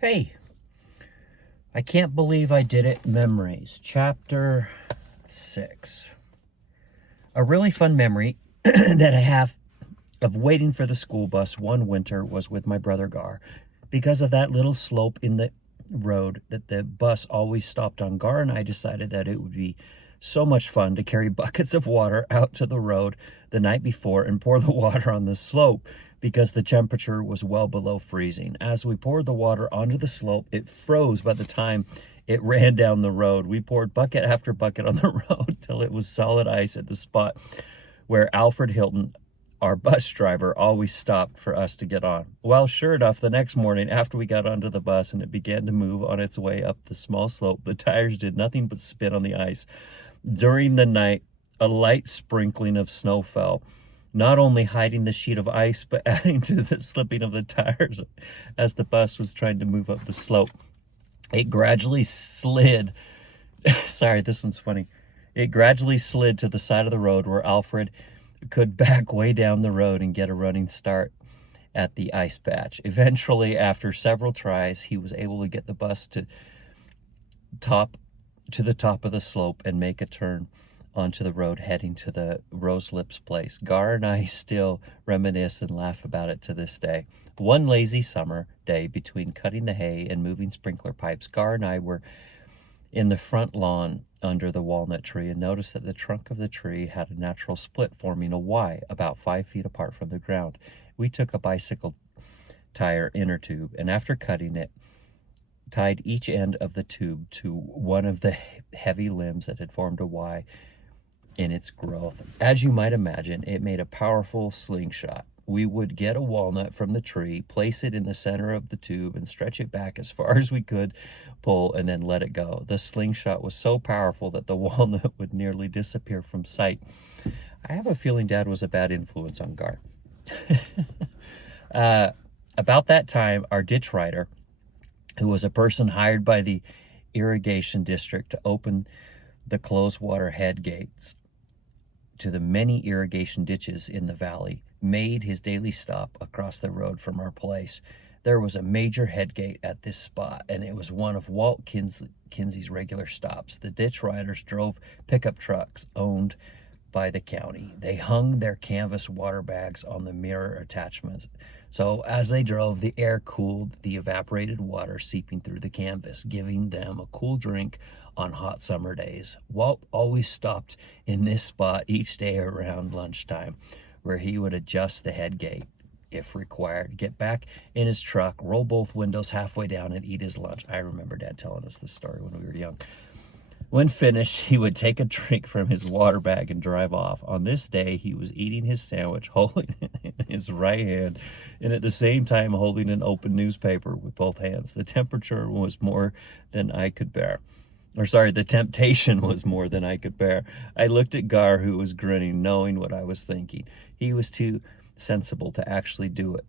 Hey, I can't believe I did it. Memories, chapter 6. A really fun memory that I have of waiting for the school bus one winter was with my brother Gar. Because of that little slope in the road that the bus always stopped on, Gar and I decided that it would be so much fun to carry buckets of water out to the road the night before and pour the water on the slope because the temperature was well below freezing. As we poured the water onto the slope, it froze by the time it ran down the road. We poured bucket after bucket on the road till it was solid ice at the spot where Alfred Hilton, our bus driver, always stopped for us to get on. Well, sure enough, the next morning after we got onto the bus and it began to move on its way up the small slope, the tires did nothing but spin on the ice. During the night, a light sprinkling of snow fell, not only hiding the sheet of ice, but adding to the slipping of the tires as the bus was trying to move up the slope. It gradually slid. Sorry, this one's funny. It gradually slid to the side of the road where Alfred could back way down the road and get a running start at the ice patch. Eventually, after several tries, he was able to get the bus to the top of the slope and make a turn onto the road heading to the Rose Lips place. Gar and I still reminisce and laugh about it to this day. One lazy summer day, between cutting the hay and moving sprinkler pipes, Gar and I were in the front lawn under the walnut tree and noticed that the trunk of the tree had a natural split forming a Y about 5 feet apart from the ground. We took a bicycle tire inner tube and after cutting it, tied each end of the tube to one of the heavy limbs that had formed a Y in its growth. As you might imagine, it made a powerful slingshot. We would get a walnut from the tree, place it in the center of the tube, and stretch it back as far as we could pull, and then let it go. The slingshot was so powerful that the walnut would nearly disappear from sight. I have a feeling Dad was a bad influence on Gar. About that time, our ditch rider, who was a person hired by the irrigation district to open the closed water head gates to the many irrigation ditches in the valley, made his daily stop across the road from our place. There was a major head gate at this spot, and it was one of Walt Kinsey's regular stops. The ditch riders drove pickup trucks owned by the county. They hung their canvas water bags on the mirror attachments. So as they drove, the air cooled the evaporated water seeping through the canvas, giving them a cool drink on hot summer days. Walt always stopped in this spot each day around lunchtime, where he would adjust the head gate if required, get back in his truck, roll both windows halfway down, and eat his lunch. I remember Dad telling us this story when we were young. When finished, he would take a drink from his water bag and drive off. On this day, he was eating his sandwich, holding it in his right hand, and at the same time holding an open newspaper with both hands. The temperature was more than I could bear. The temptation was more than I could bear. I looked at Gar, who was grinning, knowing what I was thinking. He was too sensible to actually do it,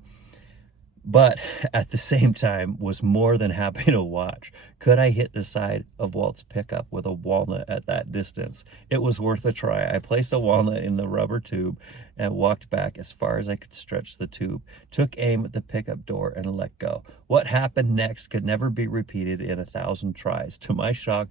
but at the same time was more than happy to watch. Could I hit the side of Walt's pickup with a walnut at that distance? It was worth a try. I placed a walnut in the rubber tube and walked back as far as I could stretch the tube, took aim at the pickup door, and let go. What happened next could never be repeated in 1,000 tries. To my shock,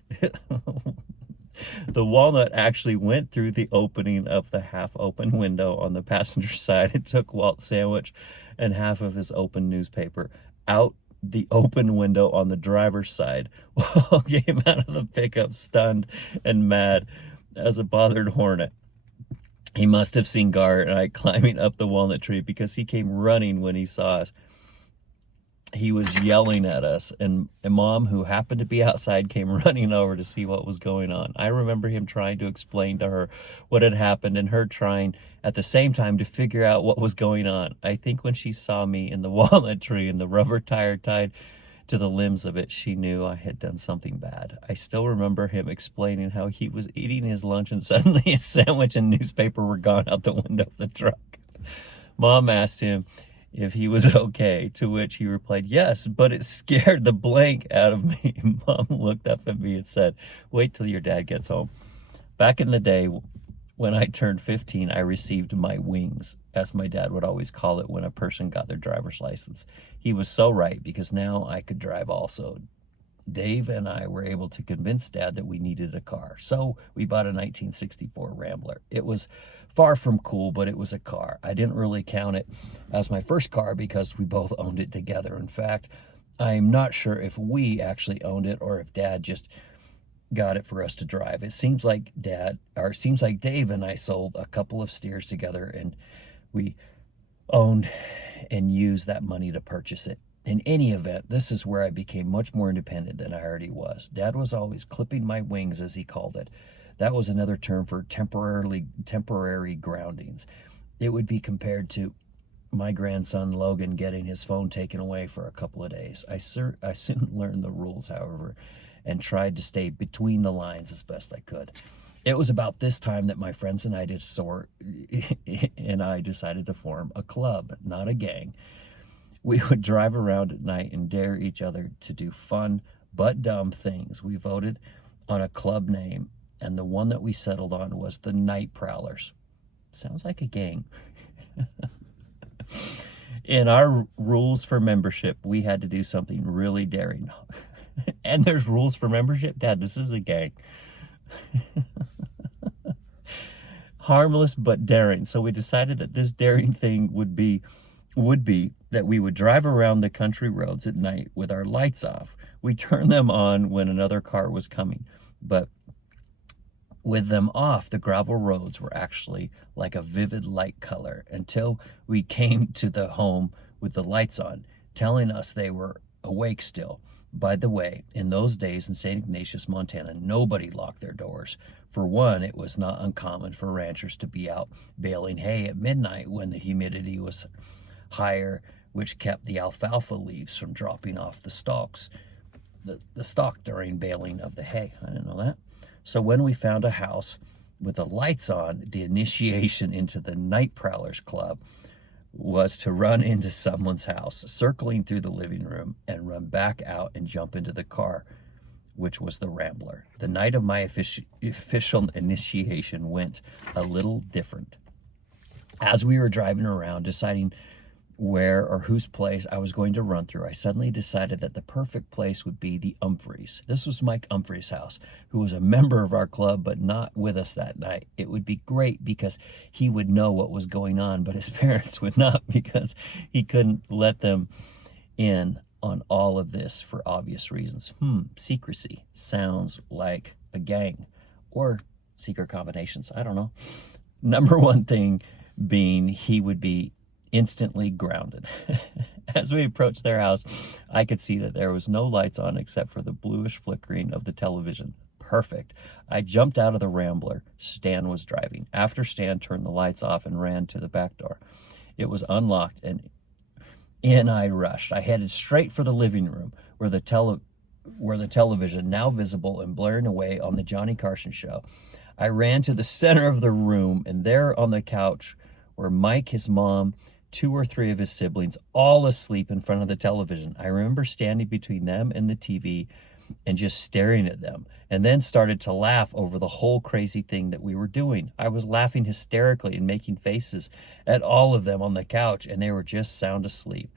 the walnut actually went through the opening of the half-open window on the passenger side. It took Walt's sandwich and half of his open newspaper out the open window on the driver's side. Walt came out of the pickup stunned and mad as a bothered hornet. He must have seen Gar and I climbing up the walnut tree because he came running when he saw us. He was yelling at us, and Mom, who happened to be outside, came running over to see what was going on. I remember him trying to explain to her what had happened and her trying at the same time to figure out what was going on. I think when she saw me in the walnut tree and the rubber tire tied to the limbs of it, she knew I had done something bad. I still remember him explaining how he was eating his lunch and suddenly his sandwich and newspaper were gone out the window of the truck. Mom asked him if he was okay, to which he replied, "Yes, but it scared the blank out of me." Mom looked up at me and said, "Wait till your dad gets home." Back in the day, When I turned 15, I received my wings, as my dad would always call it when a person got their driver's license. He was so right, because now I could drive also. Dave and I were able to convince Dad that we needed a car. So we bought a 1964 Rambler. It was far from cool, but it was a car. I didn't really count it as my first car because we both owned it together. In fact, I'm not sure if we actually owned it or if Dad just got it for us to drive. It seems like Dave and I sold a couple of steers together, and we owned and used that money to purchase it. In any event, this is where I became much more independent than I already was. Dad was always clipping my wings, as he called it. That was another term for temporary groundings. It would be compared to my grandson Logan getting his phone taken away for a couple of days. I soon learned the rules, however, and tried to stay between the lines as best I could. It was about this time that my friends and I decided to form a club, not a gang. We would drive around at night and dare each other to do fun but dumb things. We voted on a club name, and the one that we settled on was the Night Prowlers. Sounds like a gang. In our rules for membership, we had to do something really daring. And there's rules for membership? Dad, this is a gang. Harmless but daring. So we decided that this daring thing would be that we would drive around the country roads at night with our lights off. We turned them on when another car was coming, but with them off, the gravel roads were actually like a vivid light color until we came to the home with the lights on, telling us they were awake still. By the way, in those days in St. Ignatius, Montana, nobody locked their doors. For one, it was not uncommon for ranchers to be out baling hay at midnight when the humidity was higher, which kept the alfalfa leaves from dropping off the stalks, the stalk during baling of the hay. I didn't know that. So when we found a house with the lights on, the initiation into the Night Prowlers Club was to run into someone's house, circling through the living room, and run back out and jump into the car, which was the Rambler. The night of my official initiation went a little different. As we were driving around, deciding where or whose place I was going to run through, I suddenly decided that the perfect place would be the Umphreys. This was Mike Umphreys' house, who was a member of our club but not with us that night. It would be great because he would know what was going on, but his parents would not, because he couldn't let them in on all of this for obvious reasons. Secrecy sounds like a gang or secret combinations. I don't know. Number one thing being he would be instantly grounded. As we approached their house, I could see that there was no lights on except for the bluish flickering of the television. Perfect. I jumped out of the Rambler. Stan was driving. After Stan turned the lights off and ran to the back door, it was unlocked, and in I rushed. I headed straight for the living room where the television, now visible and blaring away on the Johnny Carson show. I ran to the center of the room, and there on the couch were Mike, his mom, 2 or 3 of his siblings, all asleep in front of the television. I remember standing between them and the TV and just staring at them, and then started to laugh over the whole crazy thing that we were doing. I was laughing hysterically and making faces at all of them on the couch, and they were just sound asleep.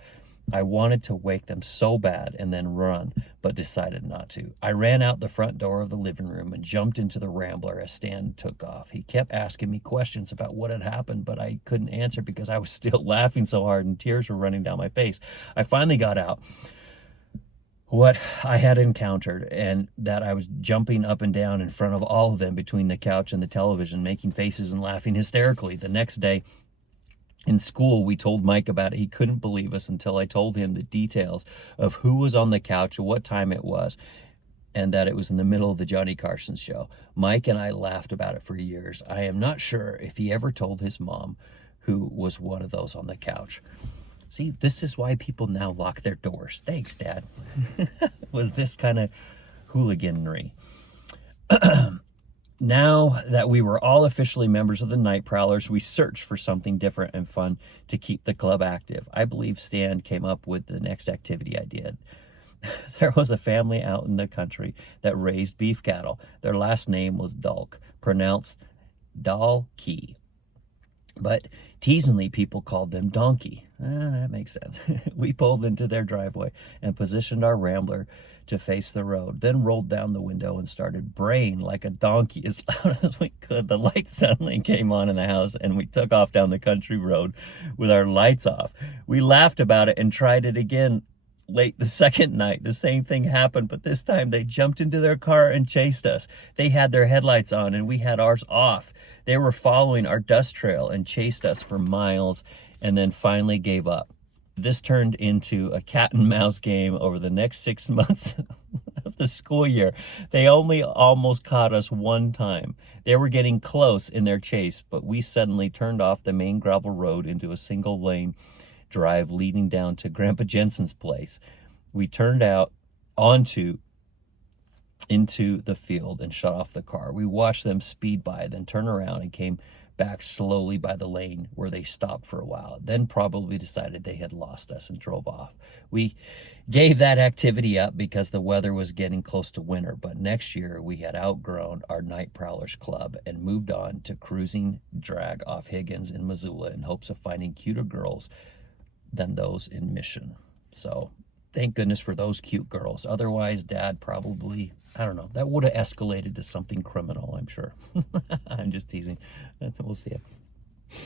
I wanted to wake them so bad and then run, but decided not to. I ran out the front door of the living room and jumped into the Rambler as Stan took off. He kept asking me questions about what had happened, but I couldn't answer because I was still laughing so hard and tears were running down my face. I finally got out what I had encountered, and that I was jumping up and down in front of all of them between the couch and the television, making faces and laughing hysterically. The next day, in school, we told Mike about it. He couldn't believe us until I told him the details of who was on the couch and what time it was, and that it was in the middle of the Johnny Carson show. Mike and I laughed about it for years. I am not sure if he ever told his mom who was one of those on the couch. See, this is why people now lock their doors. Thanks, Dad. With this kind of hooliganry. Now that we were all officially members of the Night Prowlers, we searched for something different and fun to keep the club active. I believe Stan came up with the next activity I did. There was a family out in the country that raised beef cattle. Their last name was Dulk, pronounced Doll Key. But teasingly, people called them Donkey. That makes sense. We pulled into their driveway and positioned our Rambler to face the road, then rolled down the window and started braying like a donkey as loud as we could. The light suddenly came on in the house, and we took off down the country road with our lights off. We laughed about it and tried it again late the second night. The same thing happened, but this time they jumped into their car and chased us. They had their headlights on and we had ours off. They were following our dust trail and chased us for miles and then finally gave up. This turned into a cat and mouse game over the next 6 months of the school year. They only almost caught us one time. They were getting close in their chase, but we suddenly turned off the main gravel road into a single lane drive leading down to Grandpa Jensen's place. We turned out into the field and shut off the car. We watched them speed by, then turn around and came back slowly by the lane where they stopped for a while, then probably decided they had lost us and drove off. We gave that activity up because the weather was getting close to winter, but next year we had outgrown our Night Prowlers Club and moved on to cruising drag off Higgins in Missoula in hopes of finding cuter girls than those in Mission. So thank goodness for those cute girls. Otherwise, Dad probably, I don't know, that would have escalated to something criminal, I'm sure. I'm just teasing. We'll see you.